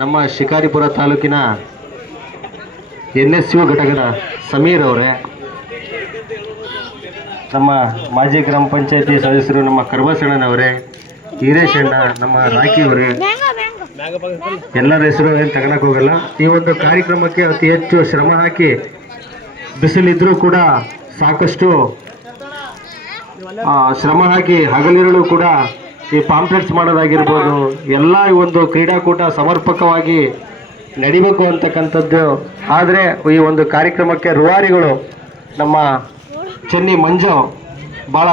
ನಮ್ಮ ಶಿಕಾರಿಪುರ ತಾಲೂಕಿನ NSU ಘಟಕದ ಸಮೀರ್ ಅವರೇ, ನಮ್ಮ ಮಾಜಿ ಗ್ರಾಮ ಪಂಚಾಯತಿ ಸದಸ್ಯರು ನಮ್ಮ ಕರ್ಬಸಣ್ಣನವರೇ, ಹೀರೇಶ್ ಅಣ್ಣ, ನಮ್ಮ ರಾಕಿ ಅವರೇ, ಎಲ್ಲರ ಹೆಸರು ಏನು ತಗೊಳಕ್ ಹೋಗಲ್ಲ. ಈ ಒಂದು ಕಾರ್ಯಕ್ರಮಕ್ಕೆ ಅತಿ ಹೆಚ್ಚು ಶ್ರಮ ಹಾಕಿ ಬಿಸಿಲಿದ್ರೂ ಕೂಡ ಸಾಕಷ್ಟು ಶ್ರಮ ಹಾಕಿ ಹಗಲಿರುಳು ಕೂಡ ಈ ಪಾಂಪ್ಲೆಟ್ಸ್ ಮಾಡೋದಾಗಿರ್ಬೋದು, ಎಲ್ಲ ಈ ಒಂದು ಕ್ರೀಡಾಕೂಟ ಸಮರ್ಪಕವಾಗಿ ನಡಿಬೇಕು ಅಂತಕ್ಕಂಥದ್ದು. ಆದರೆ ಈ ಒಂದು ಕಾರ್ಯಕ್ರಮಕ್ಕೆ ರೂವಾರಿಗಳು ನಮ್ಮ ಚೆನ್ನಿ ಮಂಜು ಭಾಳ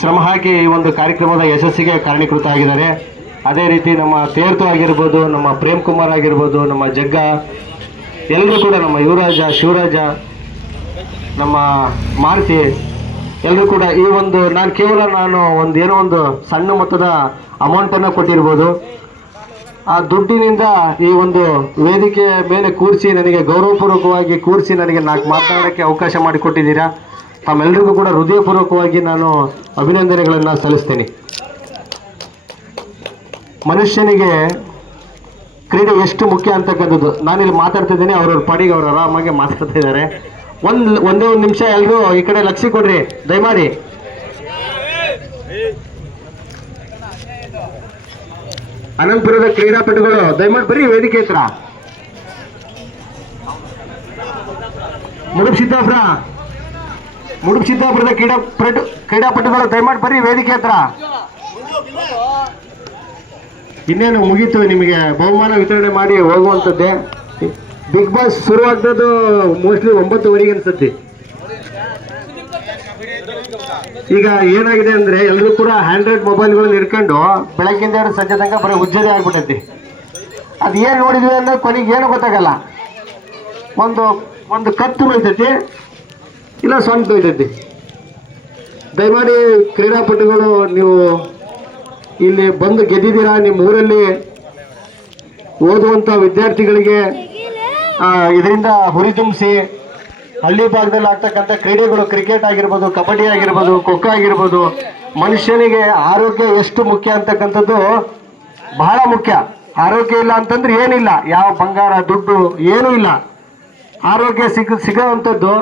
ಶ್ರಮ ಹಾಕಿ ಈ ಒಂದು ಕಾರ್ಯಕ್ರಮದ ಯಶಸ್ಸಿಗೆ ಕಾರಣೀಕೃತ ಆಗಿದ್ದಾರೆ. ಅದೇ ರೀತಿ ನಮ್ಮ ತೇರ್ತು ಆಗಿರ್ಬೋದು, ನಮ್ಮ ಪ್ರೇಮ್ ಕುಮಾರ್ ಆಗಿರ್ಬೋದು, ನಮ್ಮ ಜಗ್ಗ, ಎಲ್ಲರೂ ಕೂಡ ನಮ್ಮ ಯುವರಾಜ, ಶಿವರಾಜ, ನಮ್ಮ ಮಾರುತಿ, ಎಲ್ಲರೂ ಕೂಡ ಈ ಒಂದು ನಾನು ಏನೋ ಒಂದು ಸಣ್ಣ ಮೊತ್ತದ ಅಮೌಂಟನ್ನು ಕೊಟ್ಟಿರ್ಬೋದು. ಆ ದುಡ್ಡಿನಿಂದ ಈ ಒಂದು ವೇದಿಕೆ ಮೇಲೆ ಕೂರಿಸಿ ನನಗೆ ಗೌರವಪೂರ್ವಕವಾಗಿ ಕೂರಿಸಿ ನನಗೆ 4 ಮಾತನಾಡೋಕ್ಕೆ ಅವಕಾಶ ಮಾಡಿಕೊಟ್ಟಿದ್ದೀರಾ. ತಮ್ಮೆಲ್ಲರಿಗೂ ಕೂಡ ಹೃದಯಪೂರ್ವಕವಾಗಿ ನಾನು ಅಭಿನಂದನೆಗಳನ್ನು ಸಲ್ಲಿಸ್ತೇನೆ. ಮನುಷ್ಯನಿಗೆ ಕ್ರೀಡೆ ಎಷ್ಟು ಮುಖ್ಯ ಅಂತಕ್ಕಂಥದ್ದು ನಾನಿಲ್ಲಿ ಮಾತಾಡ್ತಿದ್ದೀನಿ, ಅವ್ರವ್ರ ಪಾಡಿಗೆ ಅವ್ರು ಆರಾಮಾಗಿ ಮಾತಾಡ್ತಾ ಇದ್ದಾರೆ. ಒಂದೇ ಒಂದು ನಿಮಿಷ ಎಲ್ಲರೂ ಈ ಕಡೆ ಲಕ್ಷ್ಯ ಕೊಡ್ರಿ ದಯಮಾಡಿ. ಅನಂತಪುರದ ಕ್ರೀಡಾಪಟುಗಳು ದಯಮಾಡಿ ಬರ್ರಿ ವೇದಿಕೆ ಹತ್ರ. ಮುಡುಪು ಸಿದ್ದಾಪುರದ ಕ್ರೀಡಾಪಟುಗಳು ದಯಮಾಡಿ ಬರ್ರಿ ವೇದಿಕೆ ಹತ್ರ. ಇನ್ನೇನು ಮುಗೀತು, ನಿಮಗೆ ಬಹುಮಾನ ವಿತರಣೆ ಮಾಡಿ ಹೋಗುವಂಥದ್ದೇ. ಬಿಗ್ ಬಾಸ್ ಶುರುವಾಗ್ತದ್ದು ಮೋಸ್ಟ್ಲಿ 9:15 ಅನ್ಸುತ್ತೆ. ಈಗ ಏನಾಗಿದೆ ಅಂದ್ರೆ ಎಲ್ಲರೂ ಕೂಡ ಆಂಡ್ರಾಯ್ಡ್ ಮೊಬೈಲ್ಗಳನ್ನ ಇಟ್ಕೊಂಡು ಬೆಳಗ್ಗಿಂದ ಹಿಡಿದು ಸಂಜೆ ತನಕ ಬರೀ ಉಜ್ಜದೆ ಆಗ್ಬಿಟ್ಟೈತಿ. ಅದು ಏನು ನೋಡಿದ್ವಿ ಅಂದ್ರೆ ಕೊನೆಗೆ ಏನು ಗೊತ್ತಾಗಲ್ಲ. ಒಂದು ಕತ್ತು ಬೈತೈತಿ, ಇಲ್ಲ ಸೊಂಟ ಬೈತೈತಿ. ದಯಮಾಡಿ ಕ್ರೀಡಾಪಟುಗಳು ನೀವು ಇಲ್ಲಿ ಬಂದು ಗೆದ್ದಿದ್ದೀರಾ. ನಿಮ್ಮ ಊರಲ್ಲಿ ಓದುವಂಥ ವಿದ್ಯಾರ್ಥಿಗಳಿಗೆ ಇದರಿಂದ ಹುರಿದುಂಬಿಸಿ ಹಳ್ಳಿ ಭಾಗದಲ್ಲಿ ಆಗ್ತಕ್ಕಂಥ ಕ್ರೀಡೆಗಳು, ಕ್ರಿಕೆಟ್ ಆಗಿರ್ಬೋದು, ಕಬಡ್ಡಿ ಆಗಿರ್ಬೋದು, ಖೋಖೋ ಆಗಿರ್ಬೋದು, ಮನುಷ್ಯನಿಗೆ ಆರೋಗ್ಯ ಎಷ್ಟು ಮುಖ್ಯ ಅಂತಕ್ಕಂಥದ್ದು ಬಹಳ ಮುಖ್ಯ. ಆರೋಗ್ಯ ಇಲ್ಲ ಅಂತಂದ್ರೆ ಏನಿಲ್ಲ, ಯಾವ ಬಂಗಾರ ದುಡ್ಡು ಏನೂ ಇಲ್ಲ. ಆರೋಗ್ಯ ಸಿಗೋವಂಥದ್ದು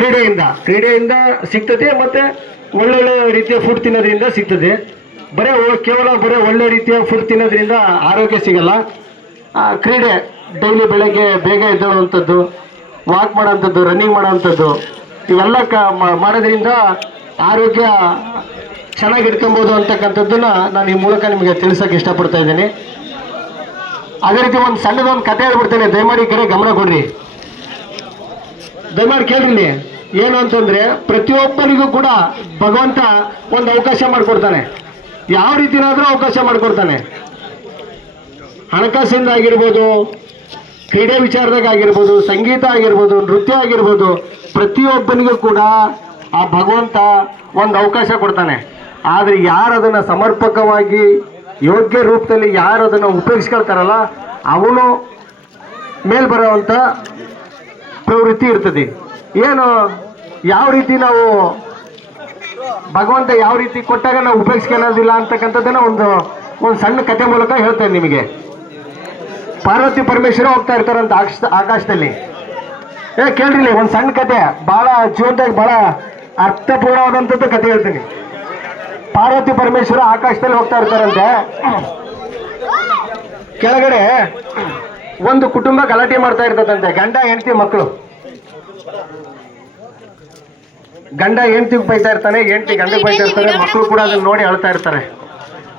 ಕ್ರೀಡೆಯಿಂದ ಸಿಗ್ತದೆ. ಮತ್ತು ಒಳ್ಳೊಳ್ಳೆ ರೀತಿಯ ಫುಡ್ ತಿನ್ನೋದ್ರಿಂದ ಸಿಗ್ತದೆ. ಕೇವಲ ಒಳ್ಳೆ ರೀತಿಯ ಫುಡ್ ತಿನ್ನೋದ್ರಿಂದ ಆರೋಗ್ಯ ಸಿಗಲ್ಲ. ಕ್ರೀಡೆ ಡೈಲಿ ಬೆಳಗ್ಗೆ ಬೇಗ ಎದ್ದೇಳುವಂಥದ್ದು, ವಾಕ್ ಮಾಡೋವಂಥದ್ದು, ರನ್ನಿಂಗ್ ಮಾಡೋವಂಥದ್ದು, ಇವೆಲ್ಲ ಮಾಡೋದ್ರಿಂದ ಆರೋಗ್ಯ ಚೆನ್ನಾಗಿ ಇಟ್ಕೊಬೋದು ಅಂತಕ್ಕಂಥದ್ದನ್ನ ನಾನು ಈ ಮೂಲಕ ನಿಮಗೆ ತಿಳಿಸೋಕೆ ಇಷ್ಟಪಡ್ತಾ ಇದ್ದೀನಿ. ಅದೇ ರೀತಿ ಒಂದು ಸಣ್ಣದೊಂದು ಕತೆ ಹೇಳ್ಬಿಡ್ತೇನೆ, ದಯಮಾಡಿ ಕಡೆ ಗಮನ ಕೊಡ್ರಿ. ದಯಮಾಡಿ ಕೇಳ್ರಿ. ಏನು ಅಂತಂದರೆ ಪ್ರತಿಯೊಬ್ಬರಿಗೂ ಕೂಡ ಭಗವಂತ ಒಂದು ಅವಕಾಶ ಮಾಡಿಕೊಡ್ತಾನೆ. ಯಾವ ರೀತಿನಾದರೂ ಅವಕಾಶ ಮಾಡಿಕೊಡ್ತಾನೆ. ಹಣಕಾಸಿಂದ ಆಗಿರ್ಬೋದು, ಕ್ರೀಡೆ ವಿಚಾರದಾಗ ಆಗಿರ್ಬೋದು, ಸಂಗೀತ ಆಗಿರ್ಬೋದು, ನೃತ್ಯ ಆಗಿರ್ಬೋದು, ಪ್ರತಿಯೊಬ್ಬನಿಗೂ ಕೂಡ ಆ ಭಗವಂತ ಒಂದು ಅವಕಾಶ ಕೊಡ್ತಾನೆ. ಆದರೆ ಯಾರು ಅದನ್ನು ಸಮರ್ಪಕವಾಗಿ ಯೋಗ್ಯ ರೂಪದಲ್ಲಿ ಯಾರು ಅದನ್ನು ಉಪಯೋಗಿಸ್ಕೊಳ್ತಾರಲ್ಲ ಅವನು ಮೇಲ್ ಬರೋವಂಥ ಪ್ರವೃತ್ತಿ ಇರ್ತದೆ. ಏನು ಯಾವ ರೀತಿ ನಾವು ಭಗವಂತ ಯಾವ ರೀತಿ ಕೊಟ್ಟಾಗ ನಾವು ಉಪಯೋಗಿಸ್ಕೊಳ್ಳೋದಿಲ್ಲ ಅಂತಕ್ಕಂಥದ್ದನ್ನು ಒಂದು ಸಣ್ಣ ಕತೆ ಮೂಲಕ ಹೇಳ್ತೇನೆ ನಿಮಗೆ. ಪಾರ್ವತಿ ಪರಮೇಶ್ವರ ಹೋಗ್ತಾ ಇರ್ತಾರಂತ ಆಕಾಶದಲ್ಲಿ. ಕೇಳ್ರಿ, ಒಂದು ಸಣ್ಣ ಕತೆ, ಭಾಳ ಜೀವನದಾಗ ಭಾಳ ಅರ್ಥಪೂರ್ಣವಾದಂಥದ್ದು ಕತೆ ಹೇಳ್ತೀನಿ. ಪಾರ್ವತಿ ಪರಮೇಶ್ವರ ಆಕಾಶದಲ್ಲಿ ಹೋಗ್ತಾ ಇರ್ತಾರಂತೆ. ಕೆಳಗಡೆ ಒಂದು ಕುಟುಂಬ ಗಲಾಟೆ ಮಾಡ್ತಾ ಇರ್ತದಂತೆ. ಗಂಡ ಹೆಂಡತಿ ಮಕ್ಕಳು. ಗಂಡ ಹೆಂಡತಿಗೆ ಬೈತಾ ಇರ್ತಾನೆ, ಹೆಂಡತಿ ಗಂಡಗೆ ಬೈತಾ ಇರ್ತಾರೆ, ಮಕ್ಕಳು ಕೂಡ ಅದನ್ನ ನೋಡಿ ಅಳ್ತಾ ಇರ್ತಾರೆ.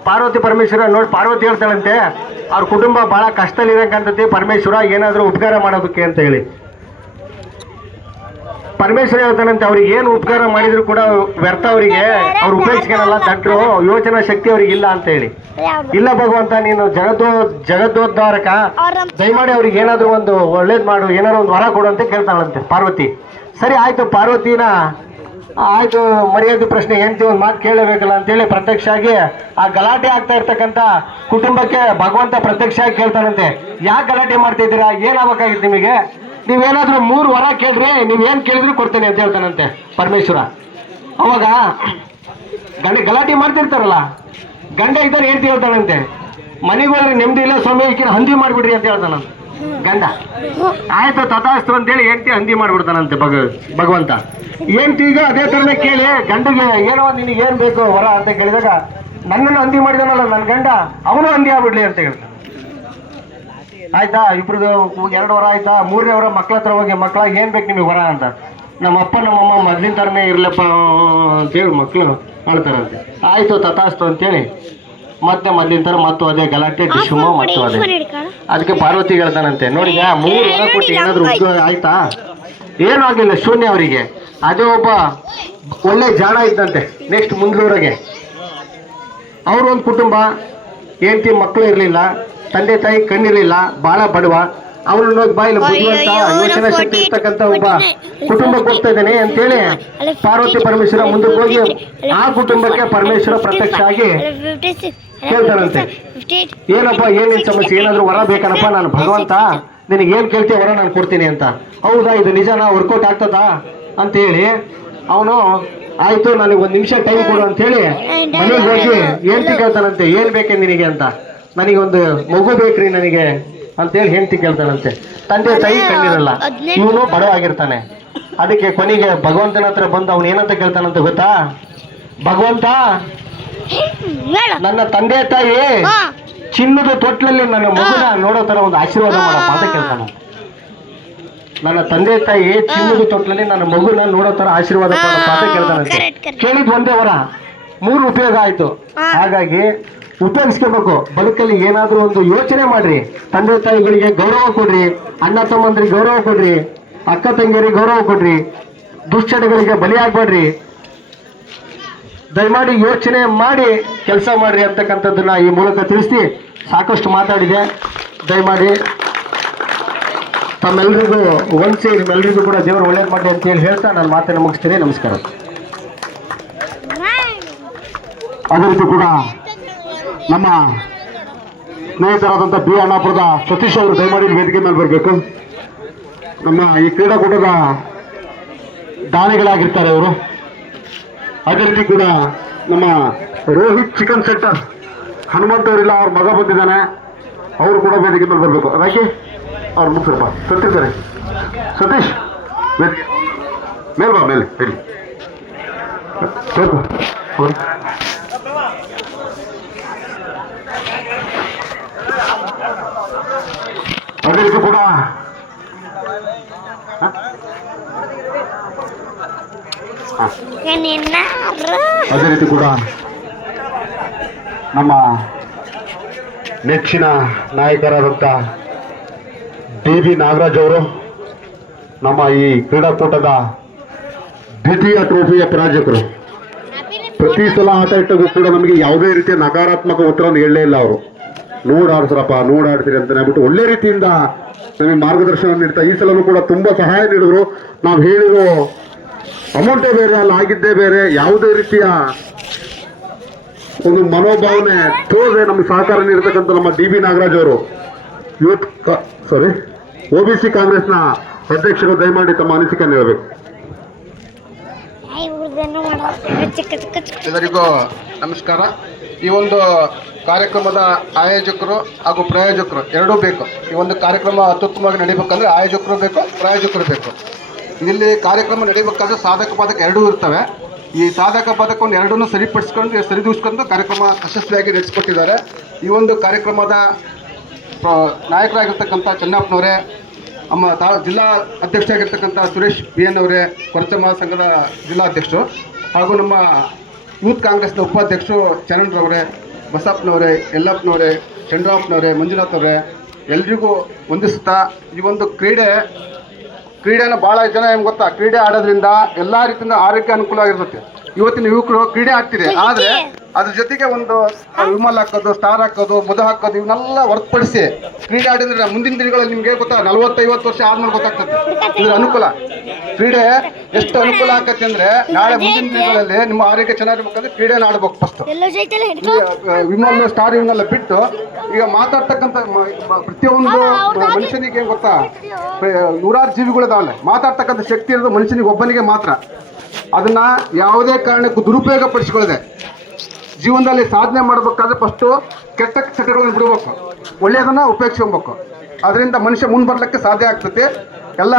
ಪಾರ್ವತಿ ಪರಮೇಶ್ವರ ನೋಡಿ ಪಾರ್ವತಿ ಹೇಳ್ತಾಳಂತೆ, ಅವ್ರ ಕುಟುಂಬ ಭಾಳ ಕಷ್ಟದಲ್ಲಿರಕ್ಕಂಥದ್ದೇ, ಪರಮೇಶ್ವರ ಏನಾದರೂ ಉಪಕಾರ ಮಾಡೋದಕ್ಕೆ ಅಂತ ಹೇಳಿ. ಪರಮೇಶ್ವರ ಹೇಳ್ತಾನಂತೆ, ಅವ್ರಿಗೆ ಏನು ಉಪಕಾರ ಮಾಡಿದ್ರು ಕೂಡ ವ್ಯರ್ಥ, ಅವರಿಗೆ ಅವ್ರು ಉಪಯೋಗಿಸ್ಕೊಳ್ಳಲ್ಲ, ದಡ್ರು, ಯೋಚನಾ ಶಕ್ತಿ ಅವ್ರಿಗೆ ಇಲ್ಲ ಅಂತ ಹೇಳಿ. ಇಲ್ಲ ಭಗವಂತ, ನೀನು ಜಗದ್ದೋದ್ಧಾರಕ, ದಯಮಾಡಿ ಅವ್ರಿಗೆ ಏನಾದರೂ ಒಂದು ಒಳ್ಳೇದು ಮಾಡು, ಏನಾದ್ರು ಒಂದು ವರ ಕೊಡು ಅಂತ ಕೇಳ್ತಾಳಂತೆ ಪಾರ್ವತಿ. ಸರಿ ಆಯಿತು, ಪಾರ್ವತಿನ ಆಯಿತು, ಮರ್ಯಾದೆ ಪ್ರಶ್ನೆ ಹೆಂಡತಿ ಒಂದು ಮಾತು ಕೇಳಬೇಕಲ್ಲ ಅಂತೇಳಿ ಪ್ರತ್ಯಕ್ಷ ಆಗಿ ಆ ಗಲಾಟೆ ಆಗ್ತಾ ಇರ್ತಕ್ಕಂಥ ಕುಟುಂಬಕ್ಕೆ ಭಗವಂತ ಪ್ರತ್ಯಕ್ಷ ಆಗಿ ಕೇಳ್ತಾನಂತೆ, ಯಾಕೆ ಗಲಾಟೆ ಮಾಡ್ತಿದ್ದೀರಾ, ಏನಾಗಬೇಕಾಗಿತ್ತು ನಿಮಗೆ, ನೀವೇನಾದರೂ 3 ವರ ಕೇಳ್ರಿ, ನೀವೇನು ಕೇಳಿದ್ರು ಕೊಡ್ತೇನೆ ಅಂತ ಹೇಳ್ತಾನಂತೆ ಪರಮೇಶ್ವರ. ಅವಾಗ ಗಲಾಟೆ ಮಾಡ್ತಿರ್ತಾರಲ್ಲ, ಗಂಡ ಇದ್ದಾರೆ ಹೆಂಡತಿ ಹೇಳ್ತಾನಂತೆ, ಮನೆಗೆ ಹೋದ್ರೆ ನೆಮ್ಮದಿ ಇಲ್ಲ ಸ್ವಾಮಿ ಈಕಿನ ಹಂದಿ ಮಾಡಿಬಿಡ್ರಿ ಅಂತ ಹೇಳ್ತಾನ ಗಂಡ. ಆಯ್ತು ತಥಾಸ್ತು ಅಂತೇಳಿ ಹೆಂಡತಿ ಹಂದಿ ಮಾಡ್ಬಿಡ್ತಾನಂತೆ ಭಗವಂತ. ಹೆಂಡತಿ ಈಗ ಅದೇ ಥರನೇ ಕೇಳಿ ಗಂಡಿಗೆ ಏನೋ ನಿನಗೆ ಏನು ಬೇಕು ವರ ಅಂತ ಕೇಳಿದಾಗ ನನ್ನನ್ನು ಹಂದಿ ಮಾಡಿದಾನಲ್ಲ ನನ್ನ ಗಂಡ ಅವನು ಹಂದಿ ಆಗ್ಬಿಡ್ಲಿ ಅಂತ ಹೇಳ್ತಾನೆ. ಆಯ್ತಾ ಇಬ್ರದ್ದು 2 ವರ ಆಯ್ತಾ, 3ನೇ ವರ ಮಕ್ಳ ಹತ್ರ ಹೋಗಿ ಮಕ್ಕಳಾಗಿ ಏನು ಬೇಕು ನಿಮಗೆ ವರ ಅಂತ. ನಮ್ಮಪ್ಪ ನಮ್ಮಮ್ಮ ಮೊದಲಿನ ಥರನೇ ಇರಲಪ್ಪ ಅಂತೇಳಿ ಮಕ್ಕಳು ಆಳ್ತಾರಂತೆ. ಆಯಿತು ತಥಾಸ್ತು ಅಂತೇಳಿ ಮತ್ತೆ ಮೊದಲಿನ ಥರ ಮತ್ತು ಅದೇ ಗಲಾಟೆ ಡಿಶುಮೋ ಮತ್ತು ಅದೇ. ಅದಕ್ಕೆ ಪಾರ್ವತಿ ಹೇಳ್ತಾನಂತೆ, ನೋಡಿ 3 ವರ ಕೊಟ್ಟು ಏನಾದರೂ ಉದ್ಯೋಗ ಆಯ್ತಾ? ಏನೂ ಆಗಿಲ್ಲ, ಶೂನ್ಯ ಅವರಿಗೆ. ಅದೇ ಒಬ್ಬ ಒಳ್ಳೆ ಜಾಣ ಇದ್ದಂತೆ ನೆಕ್ಸ್ಟ್ ಮುಂದೂರಿಗೆ. ಅವರು ಒಂದು ಕುಟುಂಬ, ಹೆಂಡತಿ ಮಕ್ಕಳು ಇರಲಿಲ್ಲ, ತಂದೆ ತಾಯಿ ಕಣ್ಣಿರಲಿಲ್ಲ, ಭಾಳ ಬಡವ. ಅವನು ನೋಡಿ ಬಾಯಿಲ್ಲ ಬುದ್ಧಿವಂತ ಯೋಚನಾ ಶಕ್ತಿ ಇರ್ತಕ್ಕಂಥ ಒಬ್ಬ ಕುಟುಂಬಕ್ಕೆ ಹೋಗ್ತಾ ಇದ್ದಾನೆ ಅಂತೇಳಿ ಪಾರ್ವತಿ ಪರಮೇಶ್ವರ ಮುಂದಕ್ಕೆ ಹೋಗಿ ಆ ಕುಟುಂಬಕ್ಕೆ ಪರಮೇಶ್ವರ ಪ್ರತ್ಯಕ್ಷ ಆಗಿ ಕೇಳ್ತಾನಂತೆ, ಏನಪ್ಪ ಏನೇನು ಸಮಸ್ಯೆ, ಏನಾದರೂ ವರ ಬೇಕನಪ್ಪ, ನಾನು ಭಗವಂತ ನಿನಗೆ ಏನು ಕೇಳ್ತೀಯ ವರ ನಾನು ಕೊಡ್ತೀನಿ ಅಂತ. ಹೌದಾ, ಇದು ನಿಜನಾ, ವರ್ಕೌಟ್ ಆಗ್ತದಾ ಅಂತ ಹೇಳಿ ಅವನು ಆಯಿತು ನನಗೆ 1 ನಿಮಿಷ ಟೈಮ್ ಕೊಡು ಅಂತೇಳಿ ಮನೆಗೆ ಹೋಗಿ ಹೆಂಡತಿ ಕೇಳ್ತಾನಂತೆ, ಏನು ಬೇಕೆ ನಿನಗೆ ಅಂತ. ನನಗೆ ಒಂದು ಮಗು ಬೇಕ್ರಿ ನನಗೆ ಅಂತೇಳಿ ಹೆಂಡತಿ ಕೇಳ್ತಾನಂತೆ. ತಂದೆ ತಾಯಿ ಕಣ್ಣಿರಲ್ಲ, ಇವನು ಬಡವಾಗಿರ್ತಾನೆ. ಅದಕ್ಕೆ ಕೊನೆಗೆ ಭಗವಂತನ ಹತ್ರ ಬಂದು ಅವನು ಏನಂತ ಕೇಳ್ತಾನಂತ ಗೊತ್ತಾ? ಭಗವಂತ, ನನ್ನ ತಂದೆ ತಾಯಿ ಚಿನ್ನದ ತೊಟ್ಲಲ್ಲಿ ನನ್ನ ಮಗುನ ನೋಡೋ ತರ ಒಂದು ಆಶೀರ್ವಾದ ಮಾಡಪ್ಪ ಅಂತ ಕೇಳ್ತಾನೆ. ನನ್ನ ತಂದೆ ತಾಯಿ ಚಿನ್ನದ ತೊಟ್ಲಲ್ಲಿ ನನ್ನ ಮಗುನ ನೋಡೋ ತರ ಆಶೀರ್ವಾದ ಮಾಡಪ್ಪ ಅಂತ ಕೇಳ್ತಾನಂತೆ. ಕೇಳಿದ್ ಒಂದೇ ವರ, 3 ಉಪಯೋಗ ಆಯ್ತು. ಹಾಗಾಗಿ ಉಪಯೋಗಿಸ್ಕೋಬೇಕು. ಬದುಕಲ್ಲಿ ಏನಾದರೂ ಒಂದು ಯೋಚನೆ ಮಾಡ್ರಿ. ತಂದೆ ತಾಯಿಗಳಿಗೆ ಗೌರವ ಕೊಡ್ರಿ, ಅಣ್ಣ ತಮ್ಮಂದ್ರಿಗೆ ಗೌರವ ಕೊಡ್ರಿ, ಅಕ್ಕ ತಂಗಿಯರಿಗೆ ಗೌರವ ಕೊಡ್ರಿ, ದುಶ್ಚಟಗಳಿಗೆ ಬಲಿಯಾಗಬೇಡ್ರಿ. ದಯಮಾಡಿ ಯೋಚನೆ ಮಾಡಿ ಕೆಲಸ ಮಾಡ್ರಿ ಅಂತಕ್ಕಂಥದ್ದನ್ನ ಈ ಮೂಲಕ ತಿಳಿಸಿ ಸಾಕಷ್ಟು ಮಾತಾಡಿದೆ. ದಯಮಾಡಿ ತಮ್ಮೆಲ್ಲರಿಗೂ ಒಂದ್ಸಿ ನಿಮ್ಮೆಲ್ಲರಿಗೂ ಕೂಡ ದೇವರು ಒಳ್ಳೇದು ಮಾಡಿ ಅಂತ ಹೇಳಿ ಹೇಳ್ತಾ ನಾನು ಮಾತನ್ನು ಮುಗಿಸ್ತೀನಿ. ನಮಸ್ಕಾರ. ಅದೇ ರೀತಿ ಕೂಡ ನಮ್ಮ ಸ್ನೇಹಿತರಾದಂಥ ಬಿ ಅಣ್ಣಾಪುರದ ಸತೀಶ್ ಅವರು ದಯಮಾಡಿ ವೇದಿಕೆ ಮೇಲೆ ಬರಬೇಕು. ನಮ್ಮ ಈ ಕ್ರೀಡಾಕೂಟದ ದಾನಿಗಳಾಗಿರ್ತಾರೆ ಅವರು. ಅದೇ ರೀತಿ ಕೂಡ ನಮ್ಮ ರೋಹಿತ್ ಚಿಕನ್ ಸೆಂಟರ್ ಹನುಮಂತ ಅವರಿಲ್ಲ, ಅವ್ರ ಮಗ ಬಂದಿದ್ದಾನೆ, ಅವರು ಕೂಡ ವೇದಿಕೆ ಮೇಲೆ ಬರಬೇಕು. ಹಾಗೆ ಅವ್ರು ಮುಗಿಸ್ರಪ್ಪ, ಸತ್ತಿರ್ತಾರೆ. ಸತೀಶ್ ಮೇಲೆ ಬಾ, ಮೇಲೆ ಹೇಳಿ. ಅದೇ ರೀತಿ ಕೂಡ ಅದೇ ರೀತಿ ಕೂಡ ನಮ್ಮ ನೆಚ್ಚಿನ ನಾಯಕರಾದಂಥ ಡಿ.ಬಿ. ನಾಗರಾಜ್ ಅವರು ನಮ್ಮ ಈ ಕ್ರೀಡಾಕೂಟದ ದ್ವಿತೀಯ ಟ್ರೋಫಿಯ ಪ್ರಾಯೋಜಕರು. ಪ್ರತಿ ಸಲ ಆಟ ಇಟ್ಟಾಗೂ ಕೂಡ ನಮಗೆ ಯಾವುದೇ ರೀತಿಯ ನಕಾರಾತ್ಮಕ ಉತ್ತರವನ್ನು ಹೇಳಲೇ ಇಲ್ಲ. ಅವರು ನೋಡಾಡ್ಸ್ರಪ್ಪ, ನೋಡಾಡ್ತೀರಿ ಅಂತ ಹೇಳ್ಬಿಟ್ಟು ಒಳ್ಳೆ ರೀತಿಯಿಂದ ನಮಗೆ ಮಾರ್ಗದರ್ಶನ ನೀಡ್ತಾ ಈ ಸಲನೂ ಕೂಡ ತುಂಬ ಸಹಾಯ ನೀಡಿದ್ರು. ನಾವು ಹೇಳಿರೋ ಅಮೌಂಟೇ ಬೇರೆ, ಅಲ್ಲಿ ಆಗಿದ್ದೇ ಬೇರೆ, ಯಾವುದೇ ರೀತಿಯ ಒಂದು ಮನೋಭಾವನೆ ತೋರದೆ ನಮಗೆ ಸಹಕಾರ ನೀಡತಕ್ಕಂಥ ನಮ್ಮ ಡಿ.ಬಿ. ನಾಗರಾಜ್ ಅವರು OBC ಕಾಂಗ್ರೆಸ್ನ ಅಧ್ಯಕ್ಷರು ದಯಮಾಡಿ ತಮ್ಮ ಅನಿಸಿಕೆ ನೀಡಬೇಕು. ಎಲ್ಲರಿಗೂ ನಮಸ್ಕಾರ. ಈ ಒಂದು ಕಾರ್ಯಕ್ರಮದ ಆಯೋಜಕರು ಹಾಗೂ ಪ್ರಾಯೋಜಕರು ಎರಡೂ ಬೇಕು. ಈ ಒಂದು ಕಾರ್ಯಕ್ರಮ ಅತ್ಯುತ್ತಮವಾಗಿ ನಡೀಬೇಕಂದ್ರೆ ಆಯೋಜಕರು ಬೇಕು, ಪ್ರಾಯೋಜಕರು ಬೇಕು. ಇಲ್ಲಿ ಕಾರ್ಯಕ್ರಮ ನಡೀಬೇಕಾದ್ರೆ ಸಾಧಕ ಬಾಧಕ ಎರಡೂ ಇರ್ತವೆ. ಈ ಸಾಧಕ ಬಾಧಕವನ್ನು ಎರಡನ್ನೂ ಸರಿದೂಗಿಸ್ಕೊಂಡು ಕಾರ್ಯಕ್ರಮ ಯಶಸ್ವಿಯಾಗಿ ನಡೆಸಿಕೊಟ್ಟಿದ್ದಾರೆ. ಈ ಒಂದು ಕಾರ್ಯಕ್ರಮದ ನಾಯಕರಾಗಿರ್ತಕ್ಕಂಥ ಚೆನ್ನಪ್ಪನವರೇ, ನಮ್ಮ ಜಿಲ್ಲಾ ಅಧ್ಯಕ್ಷರಾಗಿರ್ತಕ್ಕಂಥ ಸುರೇಶ್ BN ಅವರೇ, ಕೊರಚ ಮಹಾಸಂಘದ ಜಿಲ್ಲಾ ಅಧ್ಯಕ್ಷರು, ಹಾಗೂ ನಮ್ಮ ಯೂತ್ ಕಾಂಗ್ರೆಸ್ನ ಉಪಾಧ್ಯಕ್ಷರು ಚರಣ್ರವರೇ, ಬಸಪ್ಪನವರೇ, ಯಲ್ಲಪ್ಪನವರೇ, ಚಂದ್ರಪ್ಪನವರೇ, ಮಂಜುನಾಥ್ ಅವರೇ, ಎಲ್ರಿಗೂ ವಂದಿಸುತ್ತಾ ಈ ಒಂದು ಕ್ರೀಡೆನ ಭಾಳ ಜನ ಏನು ಗೊತ್ತಾ, ಕ್ರೀಡೆ ಆಡೋದ್ರಿಂದ ಎಲ್ಲ ರೀತಿಯಿಂದ ಆರೋಗ್ಯ ಅನುಕೂಲವಾಗಿರ್ತದೆ. ಇವತ್ತಿನ ಯುವಕರು ಕ್ರೀಡೆ ಆಡ್ತೀರಿ, ಆದರೆ ಅದ್ರ ಜೊತೆಗೆ ಒಂದು ವಿಮಲ್ ಹಾಕೋದು, ಸ್ಟಾರ್ ಹಾಕೋದು, ಮುದ ಹಾಕೋದು ಇವನ್ನೆಲ್ಲ ಹೊರತುಪಡಿಸಿ ಕ್ರೀಡೆ ಆಡಿದ್ರೆ ಮುಂದಿನ ದಿನಗಳಲ್ಲಿ ನಿಮ್ಗೆ ಗೊತ್ತಾ 40-50 ವರ್ಷ ಆದ್ಮೇಲೆ ಗೊತ್ತಾಗ್ತದೆ ಇದ್ರ ಅನುಕೂಲ. ಕ್ರೀಡೆ ಎಷ್ಟು ಅನುಕೂಲ ಆಗತ್ತೆ ಅಂದ್ರೆ ನಾಳೆ ಮುಂದಿನ ದಿನಗಳಲ್ಲಿ ನಿಮ್ಮ ಆರೋಗ್ಯ ಚೆನ್ನಾಗಿರ್ಬೇಕಂದ್ರೆ ಕ್ರೀಡೆನ ಆಡ್ಬೇಕು. ಫಸ್ಟ್ ವಿಮಲ್ ಸ್ಟಾರ್ ಇವನ್ನೆಲ್ಲ ಬಿಟ್ಟು ಈಗ ಮಾತಾಡ್ತಕ್ಕಂಥ ಪ್ರತಿಯೊಂದು ಮನುಷ್ಯನಿಗೆ ಏನು ಗೊತ್ತಾ, 100 ಜೀವಿಗಳಿದಾವಲ್ಲ, ಮಾತಾಡ್ತಕ್ಕಂಥ ಶಕ್ತಿ ಇರೋದು ಮನುಷ್ಯನಿಗೆ ಒಬ್ಬನಿಗೆ ಮಾತ್ರ. ಅದನ್ನ ಯಾವುದೇ ಕಾರಣಕ್ಕೂ ದುರುಪಯೋಗ ಪಡಿಸಿಕೊಳ್ಳದೆ ಜೀವನದಲ್ಲಿ ಸಾಧನೆ ಮಾಡಬೇಕಾದ್ರೆ ಫಸ್ಟು ಕೆಟ್ಟ ಚಟಗಳನ್ನು ಬಿಡಬೇಕು, ಒಳ್ಳೆಯದನ್ನು ಉಪಯೋಗಿಸ್ಕೊಬೇಕು. ಅದರಿಂದ ಮನುಷ್ಯ ಮುಂದೆ ಬರ್ಲಿಕ್ಕೆ ಸಾಧ್ಯ ಆಗ್ತದೆ. ಎಲ್ಲ